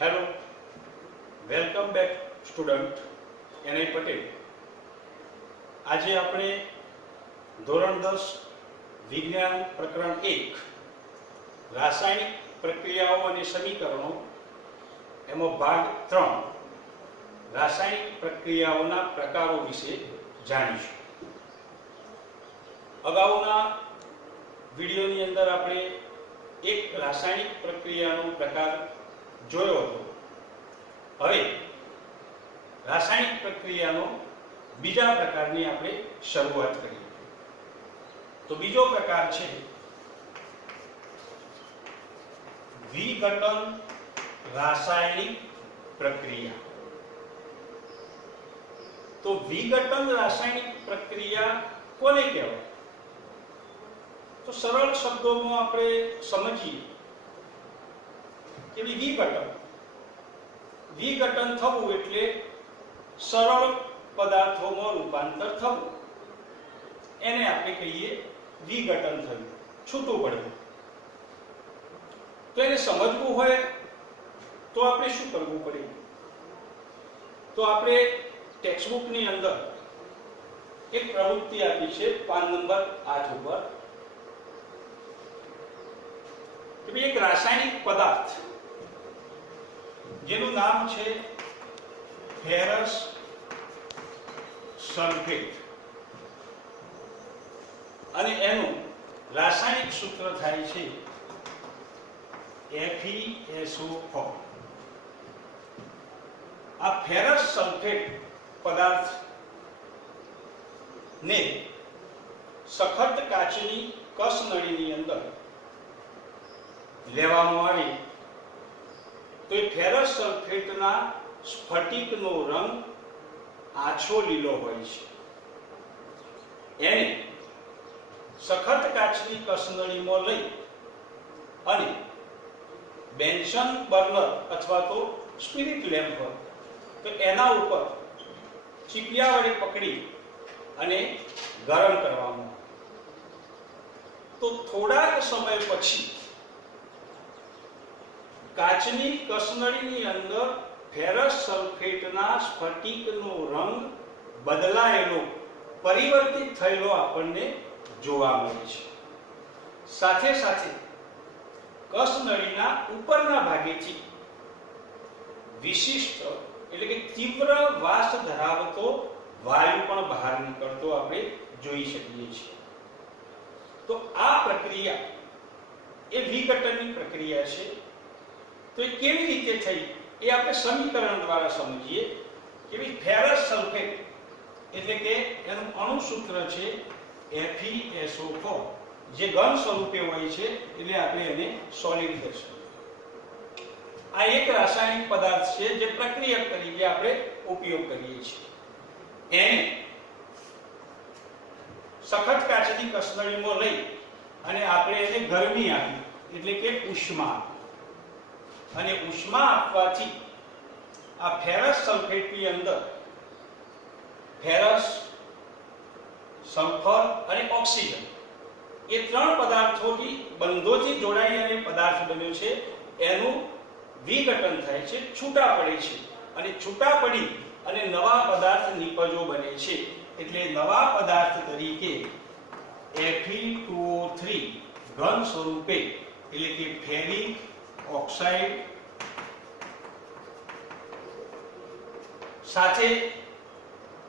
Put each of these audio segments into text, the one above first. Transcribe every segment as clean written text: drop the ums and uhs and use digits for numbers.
Hello, welcome back student Ni Patel. આજે આપણે ધોરણ 10 વિજ્ઞાન પ્રકરણ 1 રાસાયણિક પ્રક્રિયાઓ અને સમીકરણો એમાં ભાગ 3 રાસાયણિક પ્રક્રિયાઓના પ્રકારો વિશે જાણીશું. અગાઉના વિડિયોની અંદર આપણે એક રાસાયણિક પ્રક્રિયાનો પ્રકાર જોયો હતો. હવે રાસાયણિક પ્રક્રિયાનો બીજા પ્રકારની આપણે શરૂઆત કરીએ. તો બીજો પ્રકાર છે વિઘટન રાસાયણિક પ્રક્રિયા. તો વિઘટન રાસાયણિક પ્રક્રિયા કોને કહેવાય? તો સરળ શબ્દોમાં આપણે સમજીએ કે વિઘટન થવું એટલે સરળ પદાર્થોમાં રૂપાંતર થવું. એને આપણે કહીએ વિઘટન થયું, છૂટું પડવું. તો એને સમજવું હોય તો આપણે શું કરવું પડે? તો આપણે ટેક્સ્ટબુકની અંદર એક પ્રવૃત્તિ આપી છે, પાન નંબર 8 ઉપર, કે એક રાસાયણિક પદાર્થ જેનું નામ છે ફેરસ સલ્ફેટ અને એનું રાસાયણિક સૂત્ર થાય છે FeSO4. આ ફેરસ સલ્ફેટ પદાર્થ ને સખત કાચની કસનળીની અંદર લેવામાં આવે તો એ ફેરસ સલ્ફેટના સ્ફટિકનો રંગ આછો લીલો હોય છે. એને સખત કાચની કસનળીમાં લઈ અને બેન્સન બર્નર અથવા તો સ્પિરિટ લેમ્પ હોય તો એના ઉપર ચીપિયા વડે પકડી અને ગરમ કરવામાં. તો થોડાક સમય પછી કાચની કસનળીની અંદર ફેરસ સલ્ફેટના સ્ફટિકનો રંગ બદલાયેલો, પરિવર્તિત થયેલો આપણને જોવા મળે છે. સાથે સાથે કસનળીના ઉપરના ભાગેથી વિશિષ્ટ એટલે કે તીવ્ર વાસ ધરાવતો વાયુ પણ બહાર નીકળતો આપણે જોઈ શકીએ છીએ. તો આ પ્રક્રિયા એ વિઘટનની પ્રક્રિયા છે. તો એ કેવી રીતે થઈ એ આપણે સમીકરણ દ્વારા સમજીએ કે ફેરસ સલ્ફેટ એટલે કે એનું અણુ સૂત્ર છે FeSO4, જે ઘન સ્વરૂપે હોય છે એટલે આપણે એને સોલિડ કહીશું. આ એક રાસાયણિક પદાર્થ છે જે પ્રક્રિયક તરીકે આપણે ઉપયોગ કરીએ છીએ. એને સખત કાચની કસનળીમાં લઈ અને આપણે એને ગરમી આપી એટલે કે ઉષ્મા આપી. અને ઉષ્મા આપવાથી આ ફેરસ સલ્ફેટની અંદર ફેરસ, સલ્ફર અને ઓક્સિજન એ ત્રણ પદાર્થોથી બંધોથી જોડાઈ અને પદાર્થ બન્યો છે. એનું વિઘટન થાય છે, છૂટા પડે છે અને છૂટા પડી અને નવા પદાર્થ નિપજો બને છે. એટલે નવા પદાર્થ તરીકે Fe2O3 ઘન સ્વરૂપે એટલે કે ફેરિક ઓક્સાઇડ સાથે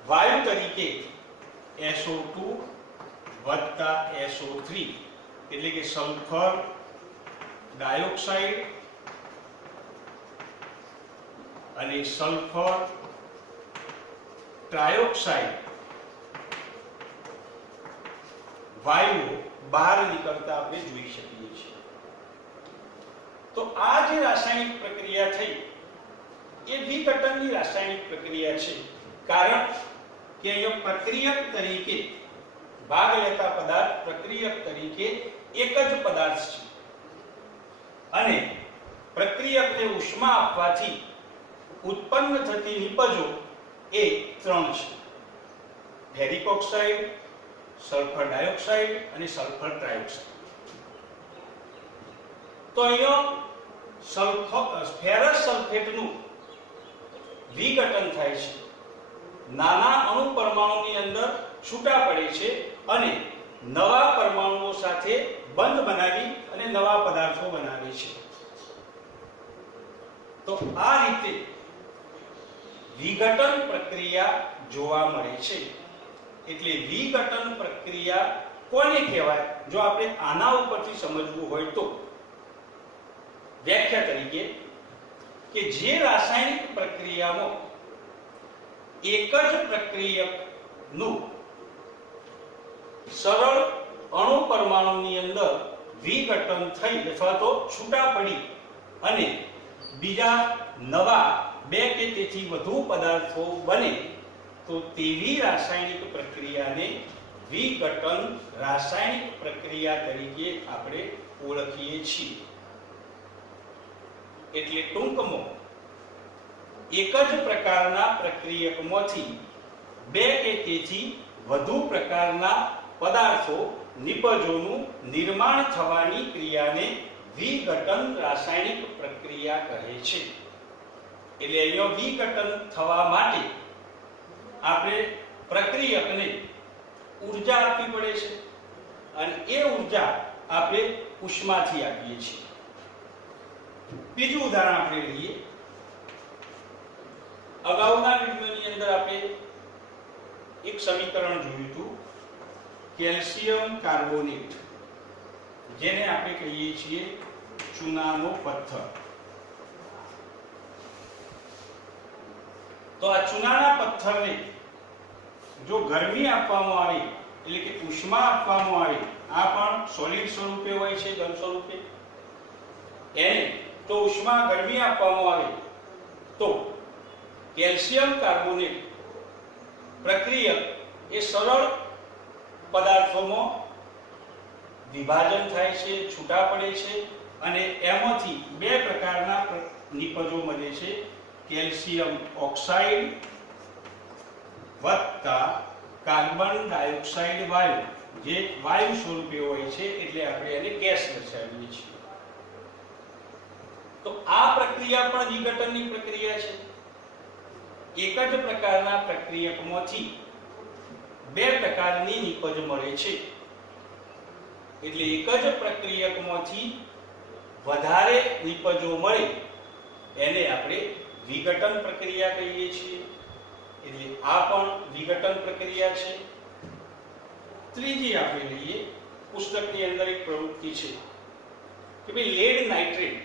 વાયુ તરીકે SO2 વત્તા SO3 એટલે કે સલ્ફર ડાયોક્સાઇડ અને સલ્ફર ટ્રાયોક્સાઇડ વાયુ બહાર નીકળતા આપણે જોઈ શકીએ છીએ. તો આ જે રાસાયણિક પ્રક્રિયા થઈ એ વિઘટનની રાસાયણિક પ્રક્રિયા છે. કારણ કે અહીંયા પ્રક્રિયક તરીકે ભાગ લેતા પદાર્થ પ્રક્રિયક તરીકે એક જ પદાર્થ છે અને પ્રક્રિયકને ઉષ્મા આપવાથી ઉત્પન્ન થતી નિપજો એ ત્રણ છે: ફેરિક ઓક્સાઇડ, સલ્ફર ડાયોક્સાઇડ અને સલ્ફર ટ્રાયોક્સાઇડ. તો અહીંયા ફેરસ સલ્ફેટનું વિઘટન થાય છે, નાના અણુ પરમાણુની અંદર છૂટા પડે છે અને નવા પરમાણુઓ સાથે બંધ બનાવી અને નવા પદાર્થો બનાવે છે. તો આ રીતે વિઘટન પ્રક્રિયા જોવા મળે છે. એટલે વિઘટન પ્રક્રિયા કોને કહેવાય? જો આપણે આના ઉપરથી સમજવું હોય તો વ્યાખ્યા તરીકે કે જે રાસાયણિક પ્રક્રિયામાં એક જ પ્રક્રિયકનું સરળ અણુ પરમાણુની અંદર વિઘટન થઈ અથવા તો છૂટા પડી અને બીજા નવા બે કે તેથી વધુ પદાર્થો બને તો તેવી રાસાયણિક પ્રક્રિયાને વિઘટન રાસાયણિક પ્રક્રિયા તરીકે આપણે ઓળખીએ છીએ. એટલે ટૂંકમાં એક જ પ્રકારના પ્રક્રિયકમાંથી બે કે તેથી વધુ પ્રકારના પદાર્થો નિપજોનું નિર્માણ થવાની ક્રિયાને વિઘટન રાસાયણિક પ્રક્રિયા કહે છે. એટલે અહીંયા વિઘટન થવા માટે આપણે પ્રક્રિયકને ઊર્જા આપવી પડે છે અને એ ઊર્જા આપણે ઉષ્માથી આપીએ છીએ. બીજું ઉદાહરણ આપણે લઈએ. અગાઉના વિડિયોની અંદર આપણે એક સમીકરણ જોયું હતું, કેલ્શિયમ કાર્બોનેટ, જેને આપણે કહીએ છીએ ચૂનાનો પથ્થર. તો આ ચૂનાના પથ્થરને જો ગરમી આપવામાં આવે એટલે કે ઉષ્મા આપવામાં આવે, આ પણ સોલિડ સ્વરૂપે હોય છે, ઘન સ્વરૂપે, એને તો ઉષ્મા ગરમી આપવામાં આવે તો કેલ્શિયમ કાર્બોનેટ પ્રક્રિયક એ સરળ પદાર્થોમાં વિભાજન થાય છે, છૂટા પડે છે અને એમાંથી બે પ્રકારના નિપજો બને છે, કેલ્શિયમ ઓક્સાઇડ વત્તા કાર્બન ડાયોક્સાઇડ વાયુ, જે વાયુ સ્વરૂપે હોય છે એટલે આપણે એને ગેસ દર્શાવીએ છીએ. તો આ પ્રક્રિયા પણ વિઘટનની પ્રક્રિયા છે. એક જ પ્રકારના પ્રક્રિયકમાંથી બે પ્રકારની નિપજ મળે છે. એટલે એક જ પ્રક્રિયકમાંથી વધારે નિપજો મળે એને આપણે વિઘટન પ્રક્રિયા કહીએ છીએ. એટલે આ પણ વિઘટન પ્રક્રિયા છે. ત્રીજી આપણે લઈએ, પુસ્તકની અંદર એક પ્રવૃત્તિ છે કે ભાઈ લેડ નાઇટ્રેટ,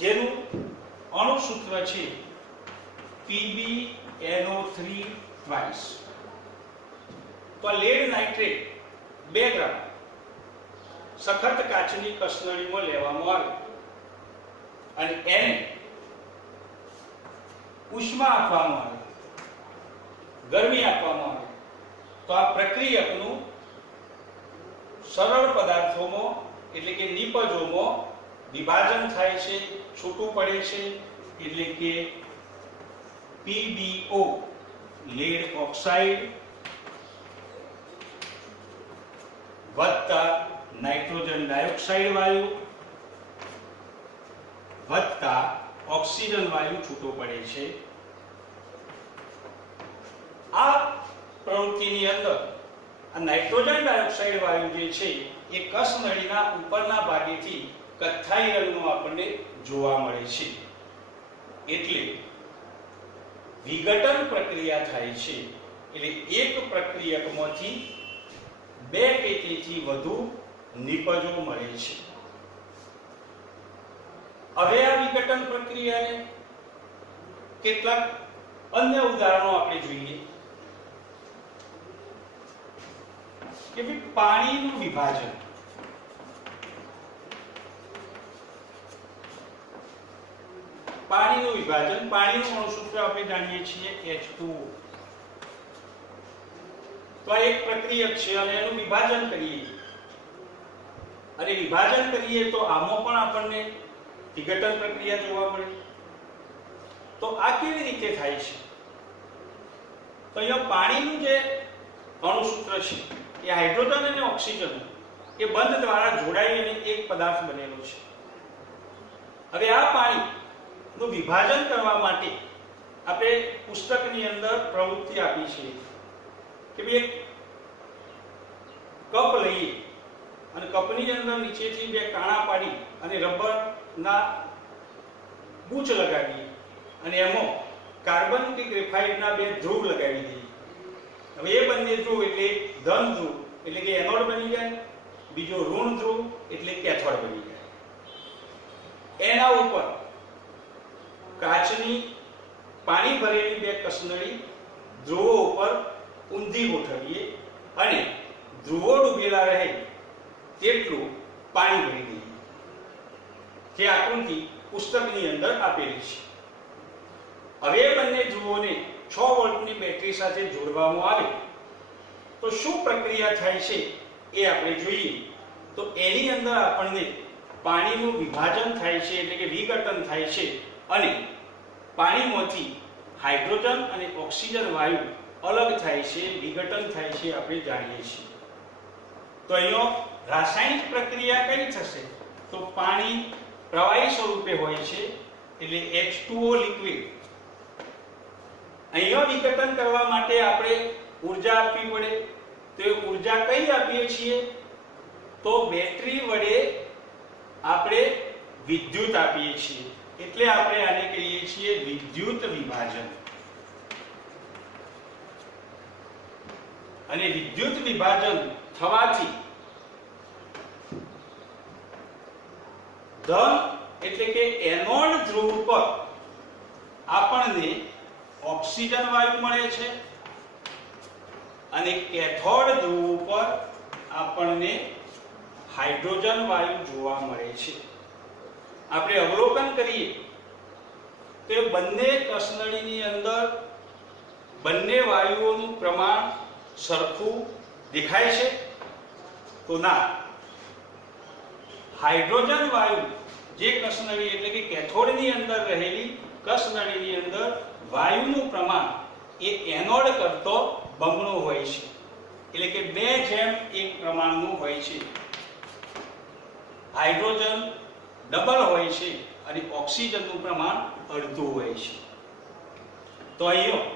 જેનું અણુસૂત્ર છે PbNO3 ટ્વાઇસ. તો આ લેડ નાઇટ્રેટ 2 ગ્રામ સખત કાચની કસનળીમાં લેવામાં આવે અને એને ઉષ્મા આપવામાં આવે, ગરમી આપવામાં આવે તો આ પ્રક્રિયકનું સરળ પદાર્થોમાં એટલે કે નિપજોમાં વિભાજન થાય છે, છૂટું પડે છે. એટલે કે PbO લેડ ઓક્સાઇડ વત્તા નાઇટ્રોજન ડાયોક્સાઇડ વાયુ વત્તા ઓક્સિજન વાયુ છૂટો પડે છે. આ પ્રવૃત્તિની અંદર આ નાઇટ્રોજન ડાયોક્સાઇડ વાયુ જે છે એ કસનળીના ઉપરના ભાગેથી કથ્થાઈ રંગનો આપણને જોવા મળે છે. એટલે વિઘટન પ્રક્રિયા થાય છે. એટલે એક પ્રક્રિયકમાંથી બે કે તેથી વધુ નિપજો મળે છે. હવે આ વિઘટન પ્રક્રિયાને કેટલાક અન્ય ઉદાહરણો આપણે જોઈએ કે ભાઈ પાણીનું વિભાજન. પાણીનું વિભાજન, પાણીનું અણુસૂત્ર આપણે જાણીએ છીએ H2O. તો આ એક પ્રક્રિયક છે અને એનું વિભાજન કરીએ અને વિભાજન કરીએ તો આમાં પણ આપણને વિઘટન પ્રક્રિયા જોવા મળે. તો આ કેવી રીતે થાય છે? તો અહીંયા પાણીનું જે અણુસૂત્ર છે એ હાઇડ્રોજન અને ઓક્સિજન એ બંધ દ્વારા જોડાઈને એક પદાર્થ બનેલો છે. હવે આ પાણીનું વિભાજન કરવા માટે આપણે પુસ્તકની અંદર પ્રવૃત્તિ આપી છે કે ભાઈ એક કપ લઈએ અને કપની અંદર નીચેથી બે કાણા પાડી અને રબરના બૂચ લગાવીએ અને એમાં કાર્બન કે ગ્રેફાઇટના બે ધ્રુવ લગાવી દઈએ. હવે એ બંને ધ્રુવ એટલે ધન ધ્રુવ એટલે કે એનોડ બની જાય, બીજો ઋણ ધ્રુવ એટલે કેથોડ બની જાય. એના ઉપર કાચની પાણી ભરેલી બે કસનળી ધ્રુવો ઉપર ઊંધી ગોઠવીએ અને ધ્રુવો ડૂબેલા રહે તેટલું પાણી ભરી દઈએ, જે આકૃતિ પુસ્તકની અંદર આપેલી છે. હવે બંને ધ્રુવોને 6 વોલ્ટની બેટરી સાથે જોડવામાં આવે તો શું પ્રક્રિયા થાય છે એ આપણે જોઈએ. તો એની અંદર આપણને પાણીનું વિભાજન થાય છે એટલે કે વિઘટન થાય છે અને પાણીમાંથી હાઇડ્રોજન અને ઓક્સિજન વાયુ અલગ થાય છે, વિઘટન થાય છે, આપણે જાણીએ છીએ. તો અહીંયા રાસાયણિક પ્રક્રિયા કઈ થશે? તો પાણી પ્રવાહી સ્વરૂપે હોય છે એટલે H2O લિક્વિડ. અહીંયા વિઘટન કરવા માટે આપણે ઊર્જા આપવી પડે. તો એ ઊર્જા કઈ આપીએ છીએ? તો બેટરી વડે આપણે વિદ્યુત આપીએ છીએ, એટલે આપણે આને કહીએ છીએ વિદ્યુત વિભાજન. અને વિદ્યુત વિભાજન થવાથી ધન એટલે કે એનોડ ધ્રુવ પર આપણને ઓક્સિજન વાયુ મળે છે અને કેથોડ ધ્રુવ પર આપણને હાઇડ્રોજન વાયુ જોવા મળે છે. આપણે અવલોકન કરીએ તો બંને કસનળીની અંદર બંને વાયુઓનું પ્રમાણ સરખું દેખાય છે? તો ના. હાઇડ્રોજન વાયુ જે કસનળી એટલે કે કેથોડની અંદર રહેલી કસનળીની અંદર વાયુનું પ્રમાણ એ એનોડ કરતો બમણું હોય છે, એટલે કે 2:1 પ્રમાણનું હોય છે. હાઇડ્રોજન ડબલ હોય છે અને ઓક્સિજનનું પ્રમાણ અડધું હોય છે. તો અહીંયા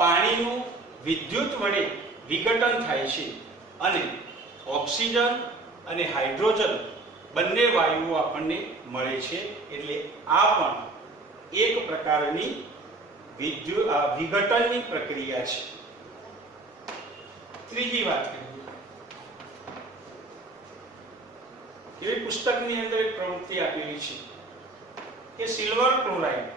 પાણીનું વિદ્યુત વડે વિઘટન થાય છે અને ઓક્સિજન અને હાઇડ્રોજન બંને વાયુઓ આપણને મળે છે, એટલે આ પણ એક પ્રકારની વિઘટનની પ્રક્રિયા છે. ત્રીજી વાત કરીએ. એવી પુસ્તકની અંદર એક પ્રવૃત્તિ આપેલી છે કે સિલ્વર ક્લોરાઇડ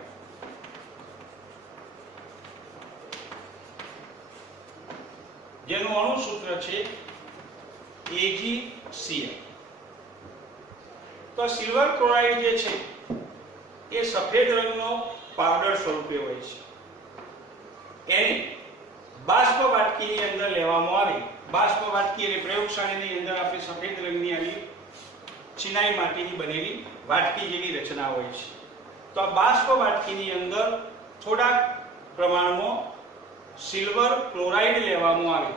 જેનું અણુ સૂત્ર છે AgCl. તો સિલ્વર ક્લોરાઇડ જે છે એ સફેદ રંગનો પાવડર સ્વરૂપે હોય છે. એને બાષ્પ વાટકીની અંદર લેવામાં આવે. બાષ્પ વાટકી એટલે પ્રયોગશાળાની અંદર આપણે સફેદ રંગની આવી ચિનાઈ માટીની બનેલી વાટકી જેવી રચના હોય છે. તો આ બાષ્પ વાટકીની અંદર થોડા પ્રમાણમાં સિલ્વર ક્લોરાઇડ લેવામાં આવે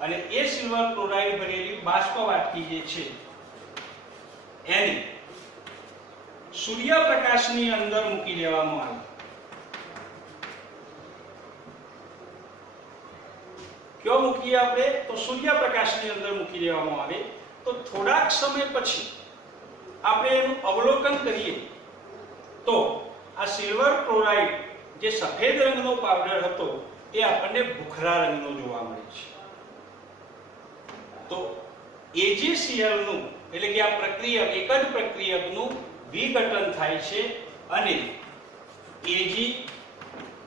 અને એ સિલ્વર ક્લોરાઇડ ભરેલી બાષ્પ વાટકી જે છે એને સૂર્યપ્રકાશની અંદર મૂકી દેવામાં આવે. ક્યાં મૂકીએ આપણે? તો સૂર્યપ્રકાશની અંદર મૂકી દેવામાં આવે. તો થોડાક સમય પછી આપણે એનું અવલોકન કરીએ તો આ સિલ્વર ક્લોરાઇડ જે સફેદ રંગનો પાવડર હતો એ આપણને ભૂખરા રંગનો જોવા મળે છે. તો AgCl નું એટલે કે આ પ્રક્રિયા એક જ પ્રક્રિયકનું વિઘટન થાય છે અને Ag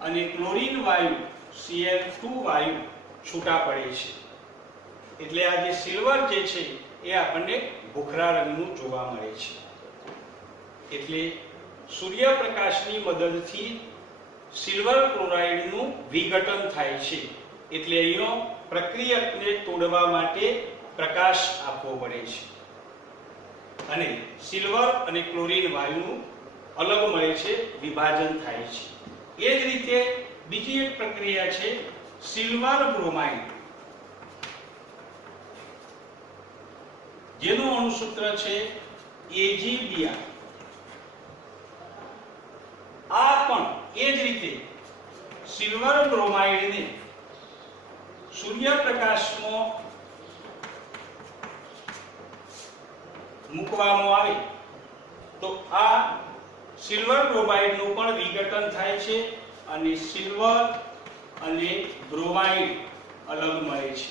અને ક્લોરીન વાયુ Cl2 વાયુ છૂટા પડે છે. એટલે આ જે સિલ્વર જે છે એ આપણને ભૂખરા રંગનું જોવા મળે છે. એટલે સૂર્યપ્રકાશની મદદથી સિલ્વર ક્લોરાઇડનું વિઘટન થાય છે. એટલે અહીંયા પ્રક્રિયકને તોડવા માટે પ્રકાશ આપવો પડે છે અને સિલ્વર અને ક્લોરીન વાયુનું અલગ મળે છે, વિભાજન થાય છે. એ જ રીતે બીજી એક પ્રક્રિયા છે સિલ્વર બ્રોમાઇડ, જેનું અણુસૂત્ર છે AgBr. એ જ રીતે સિલ્વર બ્રોમાઇડને સૂર્યપ્રકાશમાં મૂકવામાં આવે તો આ સિલ્વર બ્રોમાઇડનું પણ વિઘટન થાય છે અને સિલ્વર અને બ્રોમાઇડ અલગ મળે છે,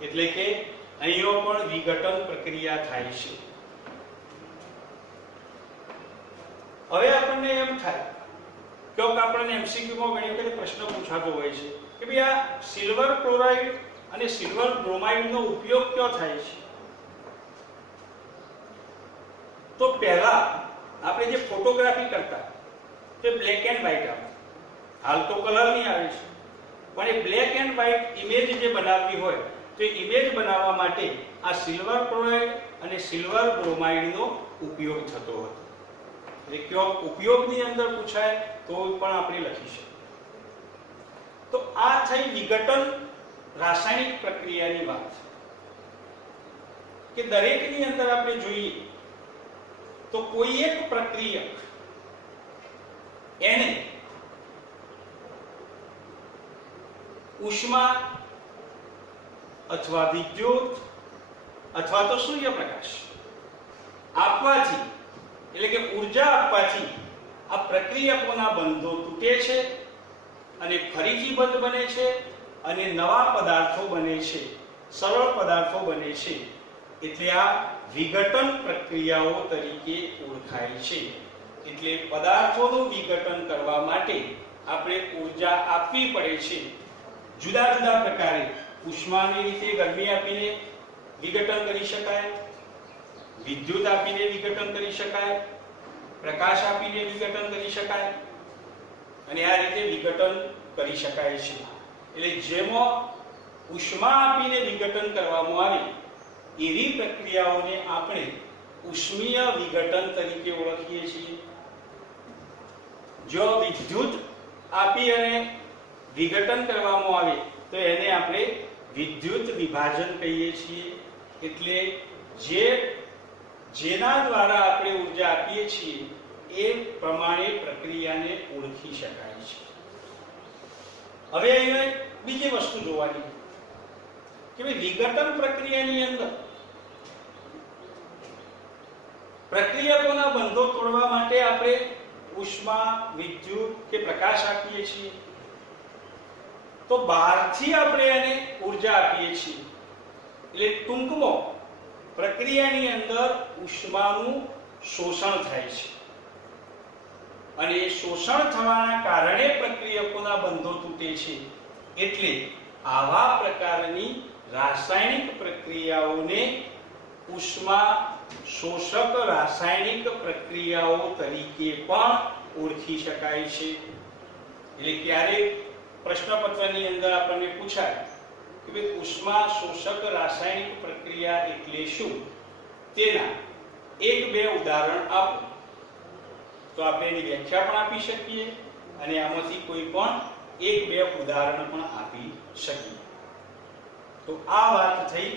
એટલે કે અહીંયા પણ વિઘટન પ્રક્રિયા થાય છે. હવે આપણને એમ થાય કે આપણને એમસીક્યુમાં ઘણી વખત પ્રશ્ન પૂછાતો હોય છે કે ભાઈ આ સિલ્વર ક્લોરાઇડ અને સિલ્વર બ્રોમાઇડનો ઉપયોગ ક્યાં થાય છે? તો પહેલા આપણે જે ફોટોગ્રાફી કરતા તે બ્લેક એન્ડ વ્હાઇટ આવે, હાલ તો કલર ની આવે છે, પણ એ બ્લેક એન્ડ વ્હાઇટ ઇમેજ જે બનાવવી હોય તો એ ઇમેજ બનાવવા માટે આ સિલ્વર ક્લોરાઇડ અને સિલ્વર બ્રોમાઇડનો ઉપયોગ થતો હતો. એટલે કયો ઉપયોગની અંદર પૂછાય તો પણ આપણે લખી શકીએ. તો આ થઈ વિઘટન રાસાયણિક પ્રક્રિયાની વાત કે દરેકની અંદર આપણે જોઈએ તો કોઈ એક પ્રક્રિયક એને ઉષ્મા અથવા વિદ્યુત અથવા તો સૂર્યપ્રકાશ આપવાથી, એટલે કે ઉર્જા આપવાથી આ પ્રક્રિયકોના બંધો તૂટે છે અને ફરીથી બંધ બને છે અને નવા પદાર્થો બને છે, સરળ પદાર્થો બને છે. એટલે આ વિઘટન પ્રક્રિયાઓ તરીકે ઓળખાય છે. એટલે પદાર્થોનું વિઘટન કરવા માટે આપણે ઉર્જા આપવી પડે છે. જુદા જુદા પ્રકારે ઉષ્માની રીતે ગરમી આપીને વિઘટન કરી શકાય, વિદ્યુત આપીને વિઘટન કરી શકાય, પ્રકાશ આપીને વિઘટન કરી શકાય અને આ રીતે વિઘટન કરી શકાય છે. એટલે જેમાં ઉષ્મા આપીને વિઘટન કરવામાં આવે એવી પ્રક્રિયાઓને આપણે ઉષ્મીય વિઘટન તરીકે ઓળખીએ છીએ. જો વિદ્યુત આપી અને વિઘટન કરવામાં આવે તો એને આપણે વિદ્યુત વિભાજન કહીએ છીએ. એટલે જેના દ્વારા આપણે ઉર્જા આપીએ છીએ એ પ્રમાણે પ્રક્રિયાને ઓળખી શકાય છે. હવે અહીંયા બીજી વસ્તુ જોવાની કે ભાઈ વિઘટન પ્રક્રિયાની અંદર પ્રક્રિયકોના બંધો તોડવા માટે આપણે ઉષ્મા, વિદ્યુત કે પ્રકાશ આપીએ છીએ. તો બહારથી આપણે એને ઉર્જા આપીએ છીએ. એટલે ટૂંકમાં પ્રક્રિયાની અંદર ઉષ્માનું શોષણ થાય છે અને એ શોષણ થવાના કારણે પ્રક્રિયકોના બંધો તૂટે છે. એટલે આવા પ્રકારની રાસાયણિક પ્રક્રિયાઓને ઉષ્મા શોષક રાસાયણિક પ્રક્રિયાઓ તરીકે પણ ઓળખી શકાય છે. એટલે ક્યારેક પ્રશ્નપત્રની અંદર આપણને પૂછાય કે ભાઈ ઉષ્મા શોષક રાસાયણિક પ્રક્રિયા એટલે શું, તેના એક બે ઉદાહરણ આપો તો આપણે એની વ્યાખ્યા પણ આપી શકીએ અને આમાંથી કોઈ પણ એક બે ઉદાહરણ પણ આપી શકીએ. તો આ વાત થઈ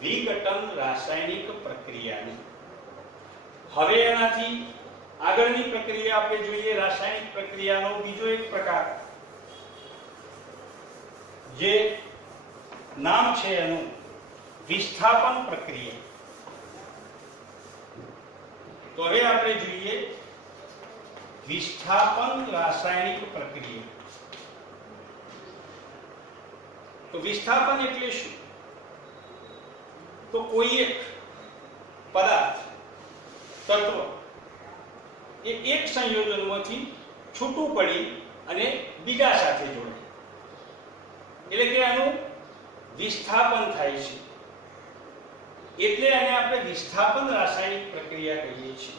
વિઘટન રાસાયણિક પ્રક્રિયાની. હવે એનાથી આગળની પ્રક્રિયા આપણે જોઈએ રાસાયણિક પ્રક્રિયાનો બીજો એક પ્રકાર જે નામ છે એનું વિસ્થાપન પ્રક્રિયા. તો હવે આપણે જોઈએ વિસ્થાપન રાસાયણિક પ્રક્રિયા. તો વિસ્થાપન એટલે શું? તો કોઈ એક પદાર્થ તત્વ એ એક સંયોજનમાંથી છૂટું પડી અને બીજા સાથે જોડાય એટલે કે આનું વિસ્થાપન થાય છે. એટલે આને આપણે વિસ્થાપન રાસાયણિક પ્રક્રિયા કહીએ છીએ.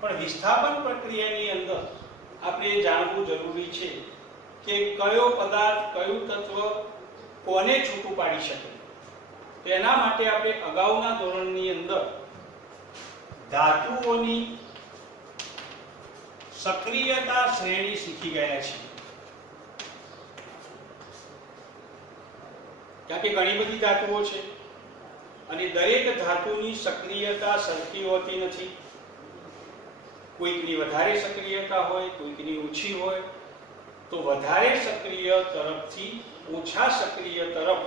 પણ વિસ્થાપન પ્રક્રિયાની અંદર આપણે જાણવું જરૂરી છે કે કયો પદાર્થ કયું તત્વ કોને છૂટું પાડી શકે. તેના માટે આપણે અગાઉના ધોરણની અંદર ધાતુઓની સક્રિયતા શ્રેણી શીખી ગયા છીએ. કારણ કે ઘણી બધી ધાતુઓ છે અને દરેક ધાતુની સક્રિયતા સરખી હોતી નથી. કોઈકની વધારે સક્રિયતા હોય, કોઈકની ઓછી હોય, તો વધારે સક્રિય તરફથી ઓછા સક્રિય તરફ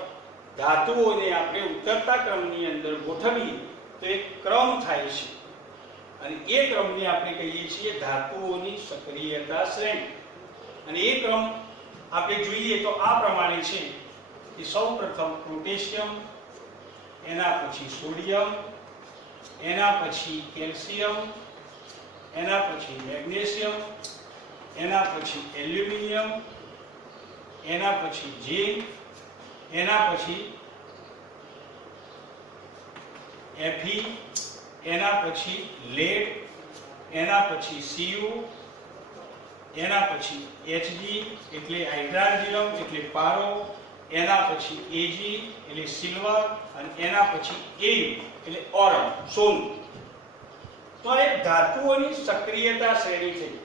ધાતુઓને આપણે ઉતરતા ક્રમની અંદર ગોઠવીએ તો એક ક્રમ થાય છે અને એ ક્રમને આપણે કહીએ છીએ ધાતુઓની સક્રિયતા શ્રેણી. અને એ ક્રમ આપણે જોઈએ તો આ પ્રમાણે છે કે સૌપ્રથમ પોટેશિયમ, એના પછી સોડિયમ, એના પછી કેલ્શિયમ, એના પછી મેગ્નેશિયમ, એના પછી એલ્યુમિનિયમ, એના પછી ઝીંક, એના પછી Fe, એના પછી લેડ, એના પછી Cu, એના પછી Hg એટલે હાઇડ્રોજન એટલે પારો, એના પછી Ag એટલે સિલ્વર અને એના પછી Au એટલે ઓરમ સોનું. તો આ એક ધાતુઓની સક્રિયતા શ્રેણી થઈ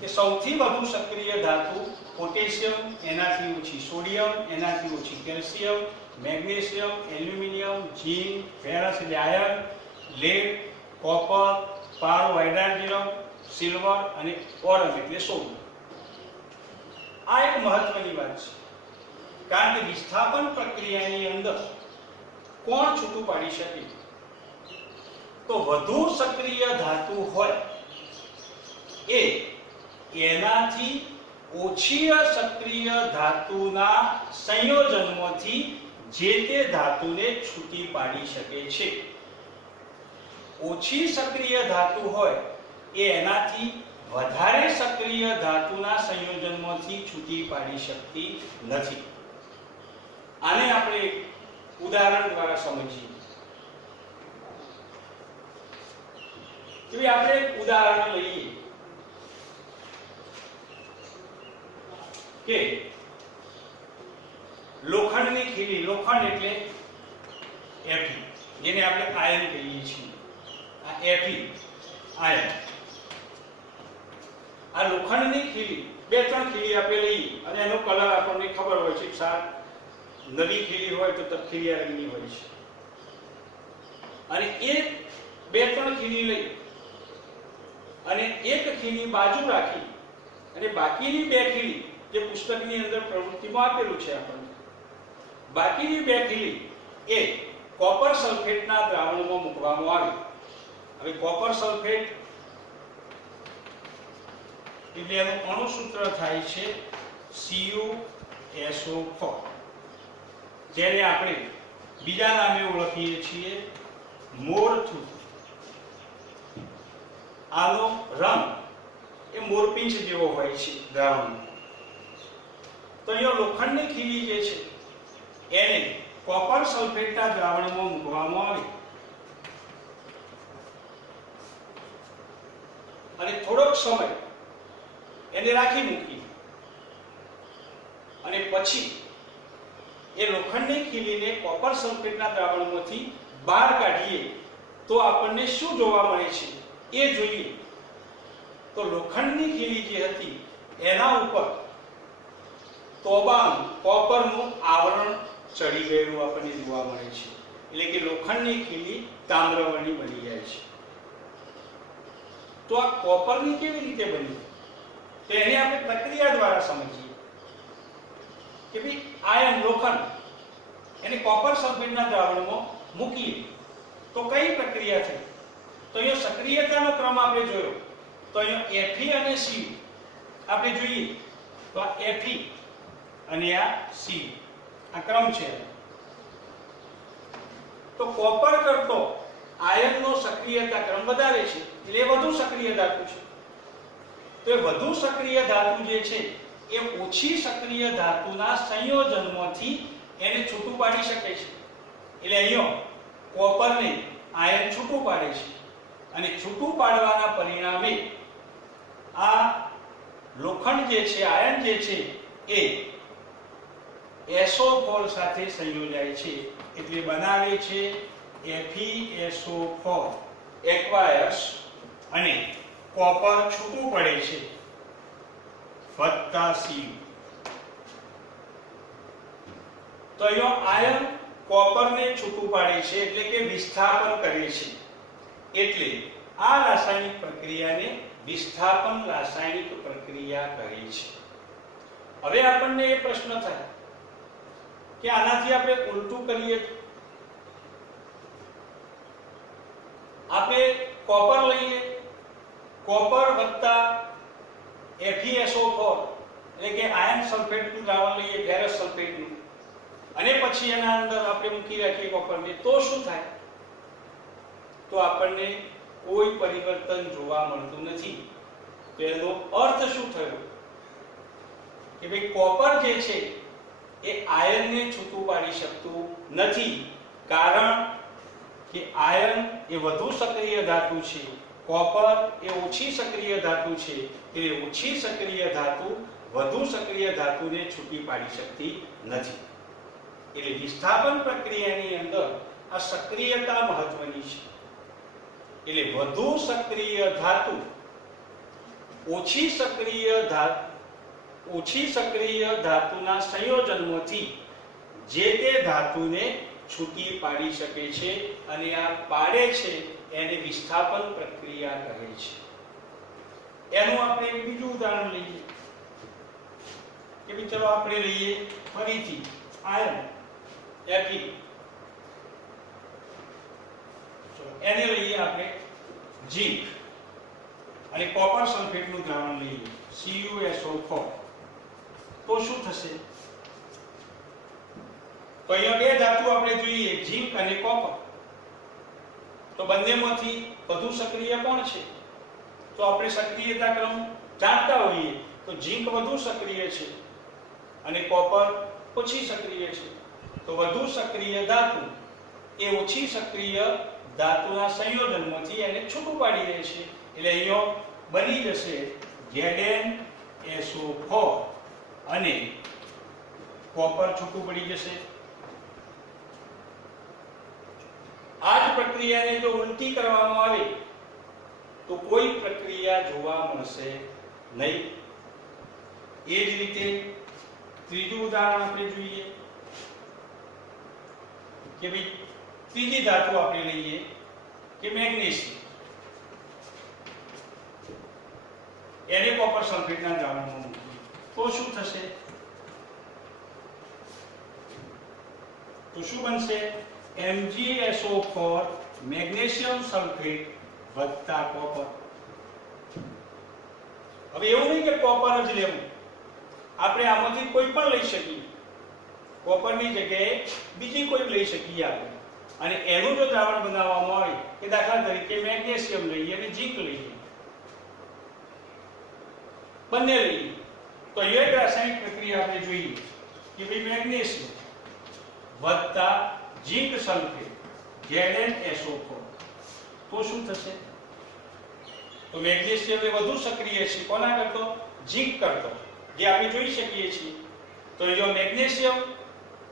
કે સૌથી વધુ સક્રિય ધાતુ પોટેશિયમ, એનાથી ઓછી સોડિયમ, એનાથી ઓછી કેલ્શિયમ, મેગ્નેશિયમ, એલ્યુમિનિયમ, ઝીંક, ફેરસ એટલે આયર્ન, લેડ, કોપર, પારો હાઇડ્રોજન, સિલ્વર અને ઓરમ એટલે સોનું. આ એક મહત્વની વાત છે કારણ કે વિસ્થાપન પ્રક્રિયાની અંદર કોણ છૂટું પાડી શકે? તો વધુ સક્રિય ધાતુ હોય એ એનાથી ઓછી સક્રિય ધાતુના સંયોજનમાંથી જે તે ધાતુને છૂટી પાડી શકે છે. ઓછી સક્રિય ધાતુ હોય એ એનાથી વધારે સક્રિય ધાતુના સંયોજનમાંથી છૂટી પાડી શકતી નથી. આને આપણે ઉદાહરણ દ્વારા સમજીએ. તો આપણે એક ઉદાહરણ લઈએ કે લોખંડની ખીલી, લોખંડ એટલે Fe જેને આપણે આયન કહીએ છીએ. આ Fe આયન. આ લોખંડની ખીલી, બે ત્રણ ખીલી આપણે લઈએ અને એનો કલર આપણને ખબર હોય છે. નવી ખીલી હોય તો તપખીરિયા રંગની હોય છે. અને એ બે ત્રણ ખીલી લઈ અને એક ખીલી બાજુ રાખી અને બાકીની બે ખીલી જે પુસ્તકની અંદર પ્રવૃત્તિમાં આપેલું છે આપણને, બાકીની બે ખીલી એ કોપર સલ્ફેટના દ્રાવણમાં મૂકવામાં આવે. હવે કોપર સલ્ફેટ એટલે એનું અણુસૂત્ર થાય છે CuSO4, જેને આપણે બીજા નામે ઓળખીએ છીએ મોરથું. આનો રંગ એ મોરપીંછ જેવો હોય છે દ્રાવણ. તો અહીંયા લોખંડની ખીલી જે છે એને કોપર સલ્ફેટના દ્રાવણમાં મૂકવામાં આવે અને થોડોક સમય એને રાખી મૂકી અને પછી એ લોખંડની ખીલીને કોપર સલ્ફેટના દ્રાવણમાંથી બહાર કાઢીએ તો આપણને શું જોવા મળે છે એ જોઈએ. તો લોખંડની ખીલી જે હતી એના ઉપર તોબાનું કોપરનું આવરણ ચડી ગયેલું આપણને જોવા મળે છે. એટલે કે લોખંડની ખીલી તામ્રવર્ણી બની જાય છે. તો આ કોપરની કેવી રીતે બની તો એને આપણે પ્રક્રિયા દ્વારા સમજીએ કે ભાઈ આયન લોખંડ એને કોપર સલ્ફેટના દ્રાવણમાં મૂકીએ તો કઈ પ્રક્રિયા થઈ? તો અહીંયા સક્રિયતાનો ક્રમ આપણે જોયો. તો અહીંયા Fe અને Cu આપણે જોઈએ તો આ Fe અને આ Cu આ ક્રમ છે. તો કોપર કરતો આયનનો સક્રિયતા ક્રમ વધારે છે એટલે વધુ સક્રિય ધાતુ છે. તો એ વધુ સક્રિય ધાતુ જે છે એ ઓછી સક્રિય ધાતુના સંયોજનમાંથી એને છૂટું પાડી શકે છે. એટલે અહીંયા કોપરને આયન છૂટું પાડે છે અને છૂટું પાડવાના પરિણામે આ લોખંડ જે છે, આયન જે છે એ SO4 સાથે સંયોજાય છે એટલે બનાવે છે FeSO4 એક્વાયર્સ અને કોપર છૂટું પડે છે વત્તા Cu. તો અહીંયા આયન કોપરને છૂટું પાડે છે એટલે કે વિસ્થાપન કરે છે એટલે આ રાસાયણિક પ્રક્રિયાને વિસ્થાપન રાસાયણિક પ્રક્રિયા કહે છે. હવે આપણને એ પ્રશ્ન થાય કે આનાથી આપણે ઉલટું કરીએ તો આપણે કોપર લઈએ, કોપર વત્તા FeSO4 એટલે કે આયર્ન સલ્ફેટનું દ્રાવણ લઈએ, ફેરસ સલ્ફેટનું, અને પછી એના અંદર આપણે મૂકી રાખીએ કોપરને, તો શું થાય? તો આપણને કોઈ પરિવર્તન જોવા મળતું નથી. તો એનો અર્થ શું થયો કે ભાઈ કોપર જે છે એ આયર્નને છૂટું પાડી શકતું નથી, કારણ કે આયર્ન એ વધુ સક્રિય ધાતુ છે, કોપર એ ઓછી સક્રિય ધાતુ છે. એટલે ઓછી સક્રિય ધાતુ વધુ સક્રિય ધાતુને છૂટી પાડી શકતી નથી. એટલે વિસ્થાપન પ્રક્રિયાની અંદર આ સક્રિયતા મહત્વની છે. એટલે વધુ સક્રિય ધાતુ ઓછી સક્રિય ધાતુના સંયોજનમાંથી જે તે ધાતુને છૂટી પાડી શકે છે, અને આ પાડે છે એને વિસ્થાપન પ્રક્રિયા કહે છે. એનું આપણે એક બીજું ઉદાહરણ લઈએ કે ભાઈ ચલો આપણે લઈએ ફરીથી આયર્ન Fe, એને લઈએ આપણે ઝીંક, અને કોપર સલ્ફેટનું દ્રાવણ લઈએ CuSO4. તો શું થશે? તો અહીંયા બે ધાતુ આપણે જોઈએ, ઝીંક અને કોપર. તો બંનેમાંથી વધુ સક્રિય કોણ છે? તો આપણે સક્રિયતા ક્રમ જાણતા હોઈએ તો ઝીંક વધુ સક્રિય છે અને કોપર ઓછી સક્રિય છે. તો વધુ સક્રિય ધાતુ એ ઓછી સક્રિય ધાતુના સંયોજનમાંથી એને છૂટું પાડી દે છે. એટલે અહીંયા બની જશે ZnSO4 અને કોપર છૂટું પડી જશે. આ જ પ્રક્રિયાને જો ઉલટી કરવામાં આવે તો કોઈ પ્રક્રિયા જોવા મળશે નહીં. એ જ રીતે ત્રીજું ઉદાહરણ આપણે જોઈએ કે ભાઈ ત્રીજી ધાતુ આપણે લઈએ કે મેગ્નેશિયમ, એને કોપર સલ્ફેટના દ્રાવણમાં મૂકીએ તો શું થશે? તો શું બનશે? MgSO4 મેગ્નેશિયમ સલ્ફેટ વત્તા કોપર. હવે એવું નહીં કે કોપર જ લેવું, આપણે આમાંથી કોઈ પણ લઈ શકીએ. કોપરની જગ્યાએ બીજી કોઈ લઈ શકીએ આપણે, અને એનું જો દ્રાવણ બનાવવામાં આવે કે દાખલા તરીકે મેગ્નેશિયમ લઈએ અને ઝીંક લઈએ, બંને લઈએ, તો એક રાસાયણિક પ્રક્રિયા આપણે જોઈએ કે ભાઈ મેગ્નેશિયમ વત્તા ઝીંક સલ્ફેટ ZnSO4. તો શું થશે? તો મેગ્નેશિયમ એ વધુ સક્રિય છે કોના કરતો? ઝીંક કરતો, જે આપણે જોઈ શકીએ છીએ. તો જો મેગ્નેશિયમ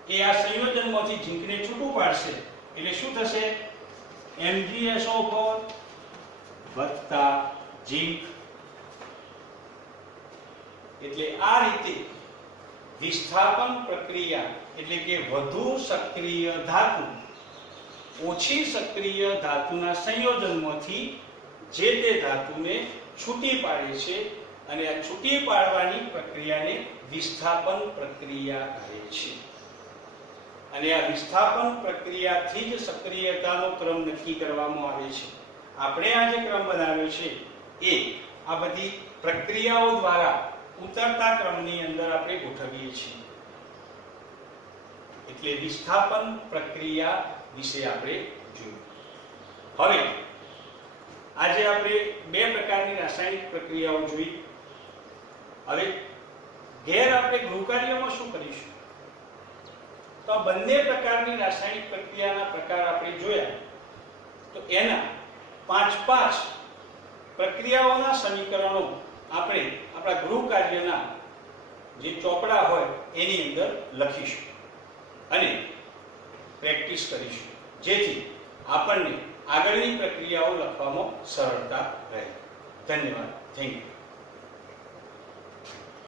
એ આ સંયોજનમાંથી ઝીંકને છૂટું પાડશે એટલે શું થશે? MgSO4 વત્તા ઝીંક. એટલે આ રીતે વિસ્થાપન પ્રક્રિયા એટલે કે વધુ સક્રિય ધાતુ ઓછી સક્રિય ધાતુના સંયોજનમાંથી જે તે ધાતુને છૂટી પાડે છે, અને આ છૂટી પાડવાની પ્રક્રિયાને વિસ્થાપન પ્રક્રિયા કહે છે. અને આ વિસ્થાપન પ્રક્રિયાથી જ સક્રિયતાનો ક્રમ નક્કી કરવામાં આવે છે. આપણે આ જે ક્રમ બનાવ્યો છે એ આ બધી પ્રક્રિયાઓ દ્વારા ઉતરતા ક્રમની અંદર આપણે ગોઠવીએ છીએ. એટલે વિસ્થાપન પ્રક્રિયા વિશે આપણે જોયું. હવે આજે આપણે બે પ્રકારની રાસાયણિક પ્રક્રિયાઓ જોઈ. હવે ઘેર આપણે ગૃહકાર્યમાં શું કરીશું? તો આ બંને પ્રકારની રાસાયણિક પ્રક્રિયાના પ્રકાર આપણે જોયા. તો એના 5 પ્રક્રિયાઓના સમીકરણો આપણે આપણા ગૃહ કાર્યના જે ચોપડા હોય એની અંદર લખીશું અને પ્રેક્ટિસ કરીશું, જેથી આપણને આગળની પ્રક્રિયાઓ લખવામાં સરળતા રહે. ધન્યવાદ. Thank you.